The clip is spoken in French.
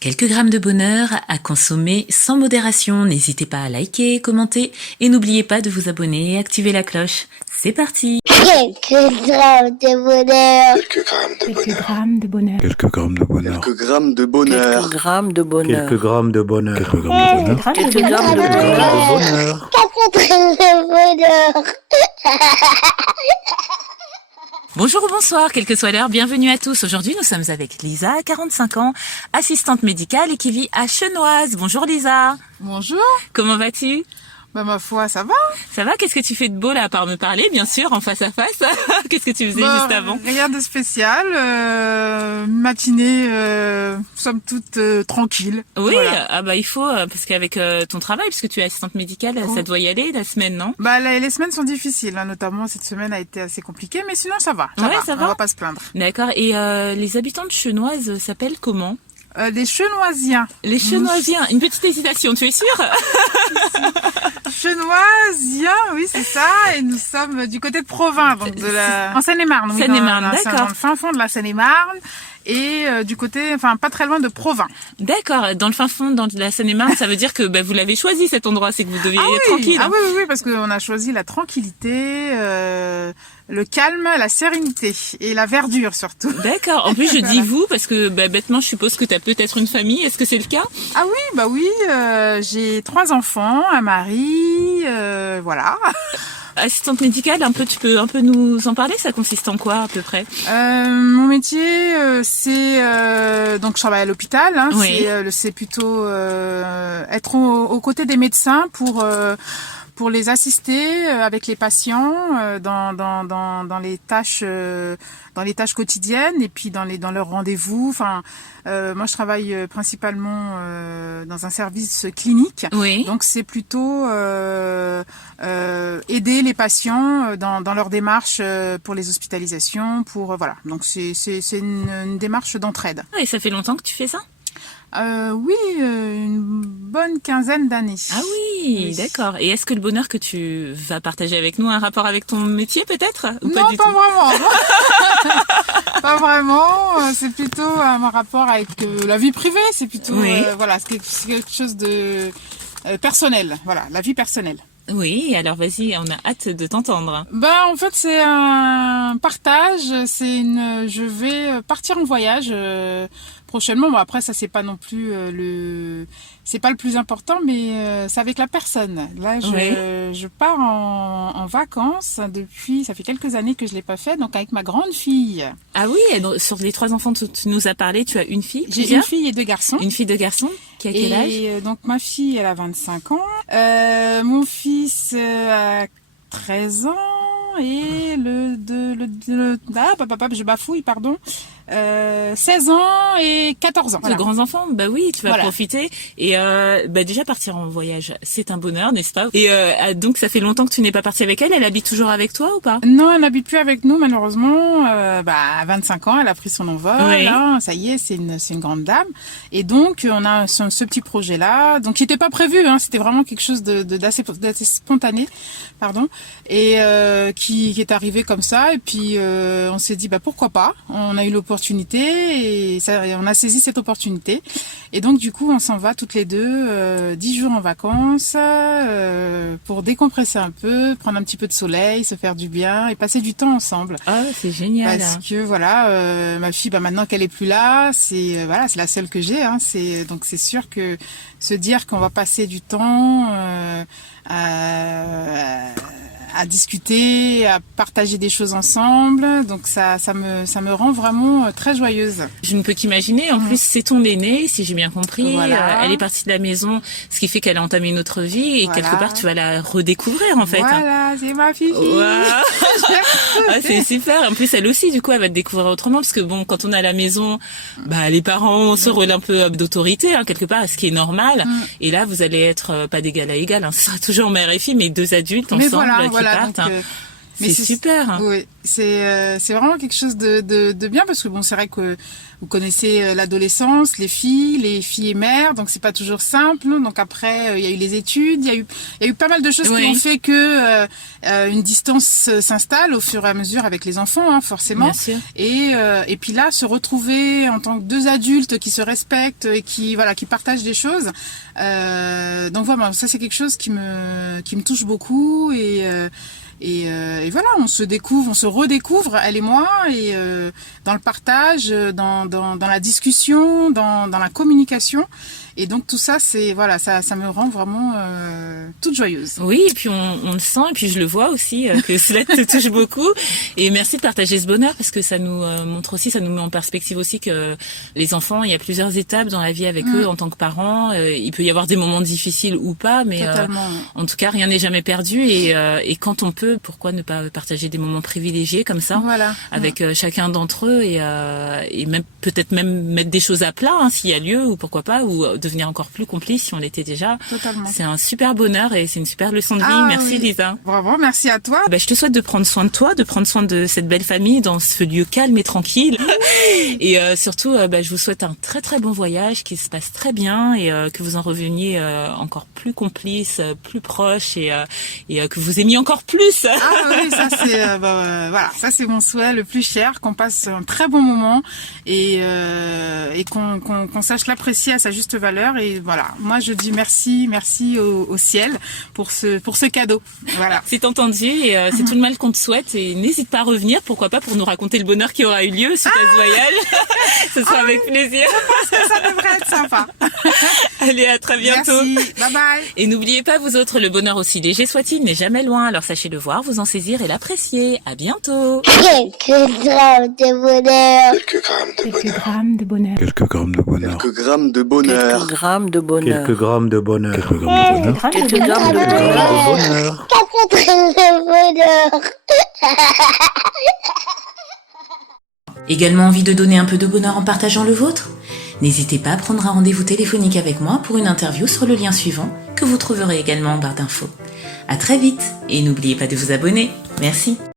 Quelques grammes de bonheur à consommer sans modération. N'hésitez pas à liker, commenter et n'oubliez pas de vous abonner et activer la cloche. C'est parti. Quelques grammes de bonheur. Quelques grammes de bonheur. Quelques grammes de bonheur. Quelques grammes de bonheur. Quelques grammes de bonheur. Quelques grammes de bonheur. Quelques grammes de bonheur. Quelques grammes de bonheur. Quelques grammes de bonheur. Bonjour ou bonsoir, quelle que soit l'heure, bienvenue à tous. Aujourd'hui, nous sommes avec Lisa, 45 ans, assistante médicale et qui vit à Chenoise. Bonjour Lisa. Bonjour. Comment vas-tu ? Bah ma foi, ça va. Ça va ? Qu'est-ce que tu fais de beau là, à part me parler, bien sûr, en face à face ? Qu'est-ce que tu faisais juste avant ? Rien de spécial. Matinée, somme toute tranquille. Oui, Voilà. ah bah il faut, parce qu'avec ton travail, puisque tu es assistante médicale, ça doit y aller la semaine, non ? Bah les semaines sont difficiles, hein, notamment cette semaine a été assez compliquée, mais sinon ça va. Ouais, ça va. On va pas se plaindre. D'accord, et les habitants de Chenoise s'appellent comment ? Les Chenoisiens. Les Chenoisiens, une petite hésitation, tu es sûre ? Chenoisiens, oui c'est ça, et nous sommes du côté de Provins, donc en Seine-et-Marne. Oui, Seine-et-Marne, d'accord. Dans le fin fond de la Seine-et-Marne. Et du côté, enfin pas très loin de Provins. D'accord, dans le fin fond, dans la Seine-et-Marne, ça veut dire que vous l'avez choisi cet endroit, c'est que vous deviez être tranquille. Ah oui, parce qu'on a choisi la tranquillité, le calme, la sérénité et la verdure surtout. D'accord, en plus je dis vous, parce que bêtement je suppose que tu as peut-être une famille, est-ce que c'est le cas ? Ah oui, j'ai 3 enfants, un mari, voilà. Assistante médicale, tu peux un peu nous en parler, ça consiste en quoi à peu près ? Mon métier, c'est donc je travaille à l'hôpital. Hein, oui. C'est plutôt être aux côtés des médecins pour les assister avec les patients dans les tâches quotidiennes et puis dans leurs rendez-vous. Enfin, moi je travaille principalement dans un service clinique. Oui. Donc c'est plutôt aider les patients dans leur démarche pour les hospitalisations, voilà. Donc c'est une démarche d'entraide. Et ça fait longtemps que tu fais ça ? Oui, une bonne quinzaine d'années. Ah oui, d'accord. Et est-ce que le bonheur que tu vas partager avec nous a un rapport avec ton métier peut-être ? Ou Non, du pas tout vraiment. Pas vraiment. C'est plutôt un rapport avec la vie privée. C'est plutôt c'est quelque chose de personnel. Voilà, la vie personnelle. Oui, alors vas-y, on a hâte de t'entendre. En fait, c'est un partage. Je vais partir en voyage prochainement. Bon, après, ça c'est pas non plus c'est pas le plus important, mais c'est avec la personne. Là, je pars en vacances depuis. Ça fait quelques années que je l'ai pas fait, donc avec ma grande fille. Ah oui, et donc, sur les 3 enfants dont tu nous as parlé, tu as une fille ? J'ai une fille et 2 garçons. Une fille, 2 garçons. Qui a quel âge ? Et donc ma fille, elle a 25 ans. Mon fils a 13 ans. Et je bafouille, pardon. 16 ans et 14 ans. Voilà. De grands enfants, bah oui, tu vas voilà. profiter. Et déjà partir en voyage, c'est un bonheur, n'est-ce pas ? Et donc ça fait longtemps que tu n'es pas partie avec elle. Elle habite toujours avec toi ou pas ? Non, elle n'habite plus avec nous malheureusement. À 25 ans, elle a pris son envol. Oui. Hein, ça y est, c'est une grande dame. Et donc on a ce petit projet-là, donc qui n'était pas prévu. Hein, c'était vraiment quelque chose d'assez spontané, pardon. Et qui est arrivé comme ça. Et puis on s'est dit pourquoi pas. On a eu l'opportunité et on a saisi cette opportunité. Et donc du coup on s'en va toutes les deux 10 jours en vacances pour décompresser un peu, prendre un petit peu de soleil, se faire du bien et passer du temps ensemble. Ah, c'est génial. Parce que ma fille maintenant qu'elle est plus là, c'est la seule que j'ai. Hein, donc c'est sûr que se dire qu'on va passer du temps à discuter, à partager des choses ensemble. Donc ça me rend vraiment très joyeuse. Je ne peux qu'imaginer. En plus, c'est ton aînée, si j'ai bien compris. Voilà. Elle est partie de la maison, ce qui fait qu'elle a entamé une autre vie et quelque part, tu vas la redécouvrir en fait. Voilà, c'est ma fille. Wow. C'est super. En plus, elle aussi, du coup, elle va te découvrir autrement parce que bon, quand on est à la maison, les parents se relèvent un peu d'autorité, hein, quelque part, ce qui est normal. Et là, vous allez être pas d'égal à égal. Hein. Ce sera toujours mère et fille, mais 2 adultes ensemble qui partent. Donc, C'est super. Oui, c'est vraiment quelque chose de bien parce que bon, c'est vrai que vous connaissez l'adolescence, les filles et mères, donc c'est pas toujours simple. Donc après, il y a eu les études, il y a eu pas mal de choses qui ont fait que une distance s'installe au fur et à mesure avec les enfants, hein, forcément. Bien sûr. Et puis là, se retrouver en tant que deux adultes qui se respectent et qui partagent des choses. Donc voilà, ça c'est quelque chose qui me touche beaucoup et voilà, on se redécouvre, elle et moi, et dans le partage, dans la discussion, dans la communication. Et donc tout ça, ça me rend vraiment toute joyeuse. Oui, et puis on le sent, et puis je le vois aussi que cela te touche beaucoup. Et merci de partager ce bonheur parce que ça nous montre aussi, ça nous met en perspective aussi que les enfants, il y a plusieurs étapes dans la vie avec eux en tant que parents. Il peut y avoir des moments difficiles ou pas, mais en tout cas rien n'est jamais perdu. Et quand on peut, pourquoi ne pas partager des moments privilégiés comme ça avec chacun d'entre eux et même peut-être même mettre des choses à plat hein, s'il y a lieu ou pourquoi pas ou devenir encore plus complice si on l'était déjà. Totalement. C'est un super bonheur et c'est une super leçon de vie. Merci Lisa. Bravo, merci à toi. Je te souhaite de prendre soin de toi, de prendre soin de cette belle famille dans ce lieu calme et tranquille. Et surtout, je vous souhaite un très très bon voyage qui se passe très bien et que vous en reveniez encore plus complices, plus proches et que vous aimiez encore plus. Oui, ça c'est ça c'est mon souhait le plus cher, qu'on passe un très bon moment et qu'on sache l'apprécier à sa juste valeur. Et voilà, moi je dis merci au ciel pour ce cadeau. Voilà. C'est entendu et c'est tout le mal qu'on te souhaite et n'hésite pas à revenir, pourquoi pas pour nous raconter le bonheur qui aura eu lieu suite à ce voyage. Ce sera avec plaisir. Je pense que ça devrait être sympa. Allez, à très bientôt. Merci, bye bye. Et n'oubliez pas vous autres, le bonheur aussi léger soit-il n'est jamais loin, alors sachez le voir, vous en saisir et l'apprécier. À bientôt. Quelques grammes de bonheur. Quelques grammes de bonheur. Quelques grammes de bonheur. Quelques grammes de bonheur. Quelques grammes de bonheur. Quelques grammes de bonheur. Quelques grammes de bonheur. Quelques grammes de bonheur. Également envie de donner un peu de bonheur en partageant le vôtre ? N'hésitez pas à prendre un rendez-vous téléphonique avec moi pour une interview sur le lien suivant que vous trouverez également en barre d'infos. À très vite et n'oubliez pas de vous abonner. Merci.